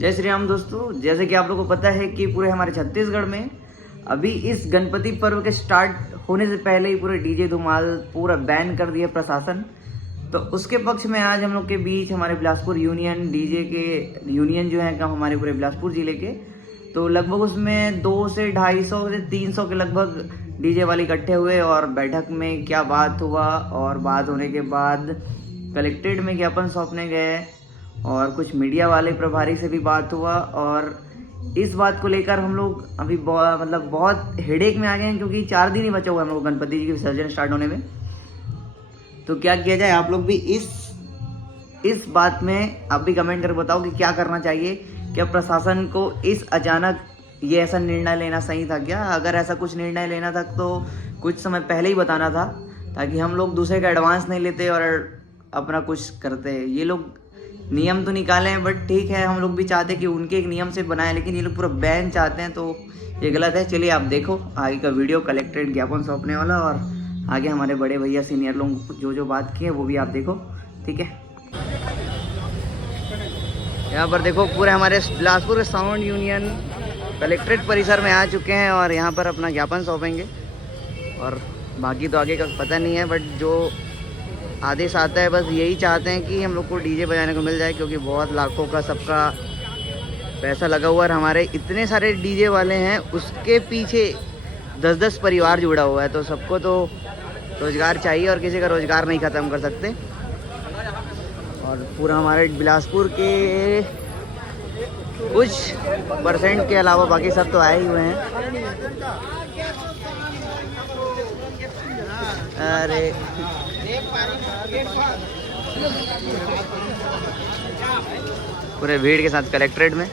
जय श्री राम दोस्तों, जैसे कि आप लोगों को पता है कि पूरे हमारे छत्तीसगढ़ में अभी इस गणपति पर्व के स्टार्ट होने से पहले ही पूरे डीजे धमाल पूरा बैन कर दिया प्रशासन। तो उसके पक्ष में आज हम लोग के बीच हमारे बिलासपुर यूनियन डीजे के यूनियन जो है हमारे पूरे बिलासपुर ज़िले के, तो लगभग उसमें 200 से 250 से 300 के लगभग डीजे वाले इकट्ठे हुए और बैठक में क्या बात हुआ और बात होने के बाद कलेक्ट्रेट में ज्ञापन सौंपने गए और कुछ मीडिया वाले प्रभारी से भी बात हुआ। और इस बात को लेकर हम लोग अभी बहुत हेडेक में आ गए हैं, क्योंकि 4 दिन ही बचा हुआ है हम लोग गणपति जी के विसर्जन स्टार्ट होने में। तो क्या किया जाए, आप लोग भी इस बात में आप भी कमेंट कर बताओ कि क्या करना चाहिए। क्या प्रशासन को इस अचानक ये ऐसा निर्णय लेना सही था क्या? अगर ऐसा कुछ निर्णय लेना था तो कुछ समय पहले ही बताना था, ताकि हम लोग दूसरे का एडवांस नहीं लेते और अपना कुछ करते। ये लोग नियम तो निकाले हैं, बट ठीक है, हम लोग भी चाहते हैं कि उनके एक नियम से बनाए, लेकिन ये लोग पूरा बैन चाहते हैं, तो ये गलत है। चलिए आप देखो आगे का वीडियो, कलेक्ट्रेट ज्ञापन सौंपने वाला, और आगे हमारे बड़े भैया सीनियर लोग जो बात किए वो भी आप देखो, ठीक है। यहाँ पर देखो पूरे हमारे बिलासपुर साउंड यूनियन कलेक्ट्रेट परिसर में आ चुके हैं और यहाँ पर अपना ज्ञापन सौंपेंगे। और बाकी तो आगे का पता नहीं है, बट जो आदेश आता है बस यही चाहते हैं कि हम लोग को डीजे बजाने को मिल जाए, क्योंकि बहुत लाखों का सबका पैसा लगा हुआ है। हमारे इतने सारे डीजे वाले हैं, उसके पीछे 10-10 परिवार जुड़ा हुआ है, तो सबको तो रोज़गार चाहिए और किसी का रोज़गार नहीं ख़त्म कर सकते। और पूरा हमारे बिलासपुर के कुछ % के अलावा बाकी सब तो आए ही हुए हैं। अरे पूरे भीड़ के साथ कलेक्ट्रेट में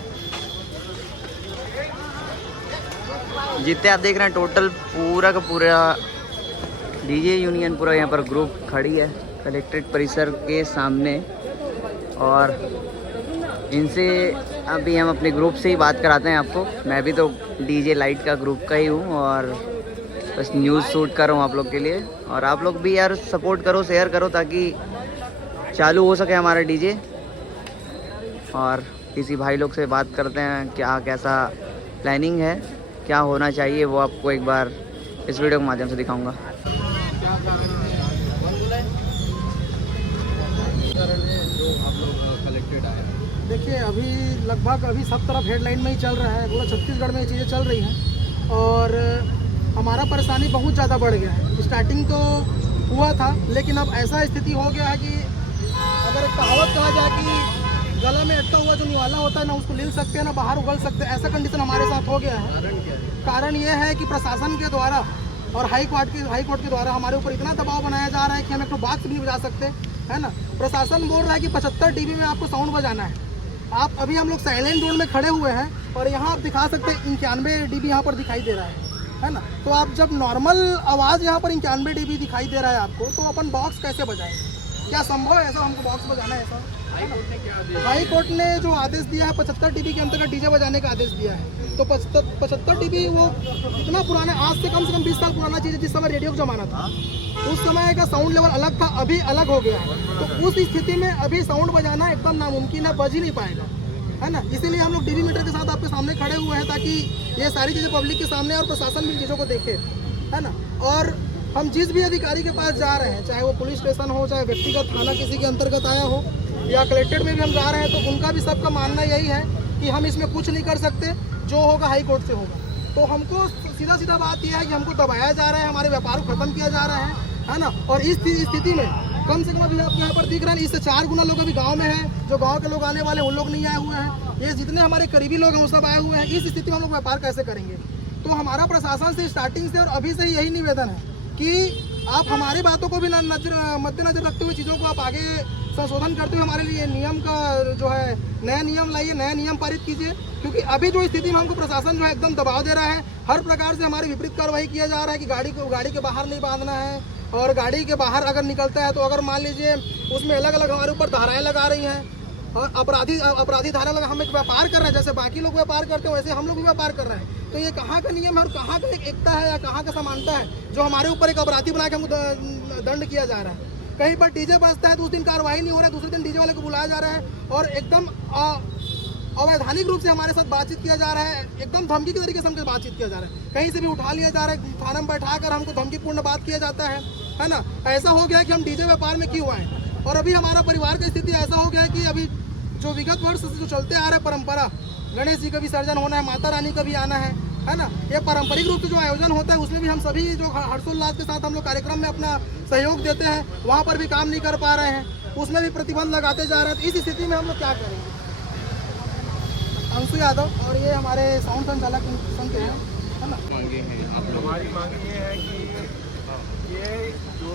जितने आप देख रहे हैं टोटल पूरा का पूरा डीजे यूनियन पूरा यहाँ पर ग्रुप खड़ी है कलेक्ट्रेट परिसर के सामने। और इनसे अभी हम अपने ग्रुप से ही बात कराते हैं आपको। मैं भी तो डीजे लाइट का ग्रुप का ही हूँ और बस न्यूज़ शूट कर रहा हूँ आप लोग के लिए। और आप लोग भी यार सपोर्ट करो, शेयर करो, ताकि चालू हो सके हमारा डीजे। और किसी भाई लोग से बात करते हैं क्या कैसा प्लानिंग है, क्या होना चाहिए, वो आपको एक बार इस वीडियो के माध्यम से दिखाऊंगा। देखिए अभी सब तरफ हेडलाइन में ही चल रहा है, पूरा छत्तीसगढ़ में ये चीज़ें चल रही हैं और हमारा परेशानी बहुत ज़्यादा बढ़ गया है। स्टार्टिंग तो हुआ था, लेकिन अब ऐसा स्थिति हो गया है कि अगर कहावत कहा जाए कि गला में अटका हुआ जो निवाला होता है ना, उसको ले सकते हैं ना बाहर उगल सकते हैं, ऐसा कंडीशन हमारे साथ हो गया है। कारण ये है कि प्रशासन के द्वारा और हाई कोर्ट के द्वारा हमारे ऊपर इतना दबाव बनाया जा रहा है कि हम एक तो बॉक्स भी नहीं बजा सकते, है ना। प्रशासन बोल रहा है कि 75 dB में आपको साउंड बजाना है। आप अभी हम लोग साइलेंट जोन में खड़े हुए हैं और यहाँ आप दिखा सकते हैं 91 dB यहाँ पर दिखाई दे रहा है ना। तो आप जब नॉर्मल आवाज़ यहाँ पर 91 dB दिखाई दे रहा है आपको, तो अपन बॉक्स कैसे बजाएं? क्या संभव है ऐसा हमको बॉक्स बजाना है? ऐसा हाई कोर्ट ने जो आदेश दिया है 75 dB के अंतर्गत डीजे बजाने का आदेश दिया है। तो 75 dB वो इतना पुराना, आज से कम 20 साल पुराना चीज़ है। जिस समय रेडियो का जमाना था उस समय का साउंड लेवल अलग था, अभी अलग हो गया है। तो उस स्थिति में अभी साउंड बजाना एकदम नामुमकिन है, बज ही नहीं पाएगा, है ना। इसीलिए हम लोग डीबी मीटर के साथ आपके सामने खड़े हुए हैं, ताकि ये सारी चीज़ें पब्लिक के सामने और प्रशासन भी चीज़ों को देखे, है ना। और हम जिस भी अधिकारी के पास जा रहे हैं, चाहे वो पुलिस स्टेशन हो, चाहे व्यक्तिगत थाना किसी के अंतर्गत आया हो, या कलेक्ट्रेट में भी हम जा रहे हैं, तो उनका भी सबका मानना यही है कि हम इसमें कुछ नहीं कर सकते, जो होगा हाई कोर्ट से होगा। तो हमको सीधा बात यह है कि हमको दबाया जा रहा है, हमारे व्यापार को खत्म किया जा रहा है ना। और इस स्थिति में कम से कम अभी आप यहाँ पर दिख रहे हैं, इससे 4 गुना लोग अभी गांव में हैं। जो गांव के लोग आने वाले उन लोग नहीं आए हुए हैं, ये जितने हमारे करीबी लोग हैं वो सब आए हुए हैं। इस स्थिति में हम लोग व्यापार कैसे करेंगे? तो हमारा प्रशासन से स्टार्टिंग से और अभी से यही निवेदन है कि आप हमारी बातों को भी मद्देनजर रखते हुए चीज़ों को आप आगे संशोधन करते हुए हमारे लिए नियम का जो है नया नियम लाइए, नया नियम पारित कीजिए। क्योंकि अभी जो स्थिति में हमको प्रशासन जो है एकदम दबाव दे रहा है, हर प्रकार से हमारी विपरीत कार्रवाई किया जा रहा है कि गाड़ी के बाहर नहीं बांधना है, और गाड़ी के बाहर अगर निकलता है तो अगर मान लीजिए उसमें अलग अलग हमारे ऊपर धाराएं लगा रही हैं, और अपराधी धारा लगा। हम एक व्यापार कर रहे हैं, जैसे बाकी लोग व्यापार करते हैं वैसे हम लोग भी व्यापार कर रहे हैं। तो ये कहाँ का नियम है और कहाँ का एक एकता है या कहाँ का समानता है जो हमारे ऊपर एक अपराधी बना के हमको दंड किया जा रहा है। कहीं पर डीजे बजता है तो उस दिन कार्रवाई नहीं हो रहा है, दूसरे दिन डीजे वाले को बुलाया जा रहा है और एकदम अवैधानिक रूप से हमारे साथ बातचीत किया जा रहा है, एकदम धमकी के तरीके से हमसे बातचीत किया जा रहा है, कहीं से भी उठा लिया जा रहा है, थाना में बैठा कर हमको धमकीपूर्ण बात किया जाता है ना। ऐसा हो गया है कि हम डीजे व्यापार में क्यों आए, और अभी हमारा परिवार की स्थिति ऐसा हो गया है कि अभी जो विगत वर्ष से जो चलते आ रहा है परंपरा, गणेश जी का विसर्जन होना है, माता रानी का भी आना है ना, ये पारंपरिक रूप से जो आयोजन होता है उसमें भी हम सभी जो हर्षोल्लास के साथ हम लोग कार्यक्रम में अपना सहयोग देते हैं, वहाँ पर भी काम नहीं कर पा रहे हैं, उसमें भी प्रतिबंध लगाते जा रहे हैं। तो इस स्थिति में हम लोग क्या करेंगे। अंशु यादव, और ये हमारे साउंड संचालक संघ के हैं, है ना। हमारी मांग ये है कि ये जो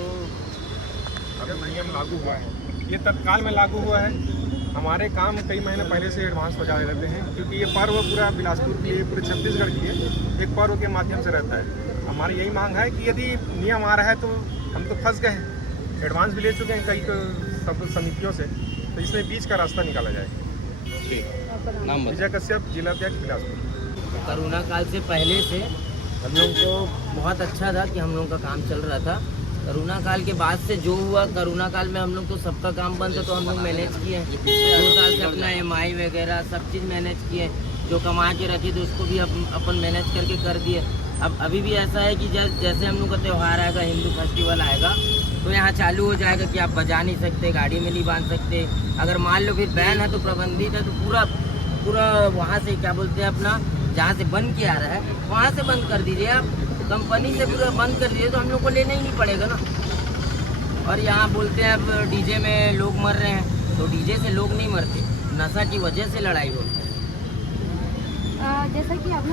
अगर नियम लागू हुआ है ये तत्काल में लागू हुआ है। हमारे काम कई महीने पहले से एडवांस हो जा रहते हैं, क्योंकि ये पर्व पूरा बिलासपुर की, पूरे छत्तीसगढ़ की है, एक पर्व के माध्यम से रहता है। हमारी यही मांग है कि यदि नियम आ रहा है तो हम तो फंस गए हैं, एडवांस भी ले चुके हैं कई सब समितियों से, तो इसमें बीच का रास्ता निकाला जाए। नाम विजय कश्यप, जिला अध्यक्ष बिलासपुर। कोरोना काल से पहले से हम लोग को बहुत अच्छा था कि हम लोग का काम चल रहा था। कोरोना काल के बाद से जो हुआ, कोरोना काल में हम लोग तो सबका काम बंद था, तो हम लोग मैनेज किए 2 साल से अपना EMI वगैरह सब चीज़ मैनेज किए, जो कमा के रखे थे उसको भी अपन मैनेज करके कर दिए। अब अभी भी ऐसा है कि जैसे हम लोग का त्यौहार आएगा, हिंदू फेस्टिवल आएगा, तो यहाँ चालू हो जाएगा कि आप बजा नहीं सकते, गाड़ी में नहीं बांध सकते। अगर मान लो फिर बैन है तो प्रबंधित है, तो पूरा वहाँ से क्या बोलते हैं अपना, जहाँ से बंद किया रहा है वहाँ से बंद कर दीजिए, आप कंपनी से पूरा बंद कर दीजिए, तो हम लोग को लेना ही नहीं पड़ेगा ना। और यहाँ बोलते हैं अब डीजे में लोग मर रहे हैं, तो डीजे से लोग नहीं मरते, नशा की वजह से लड़ाई होती है। जैसा कि अभी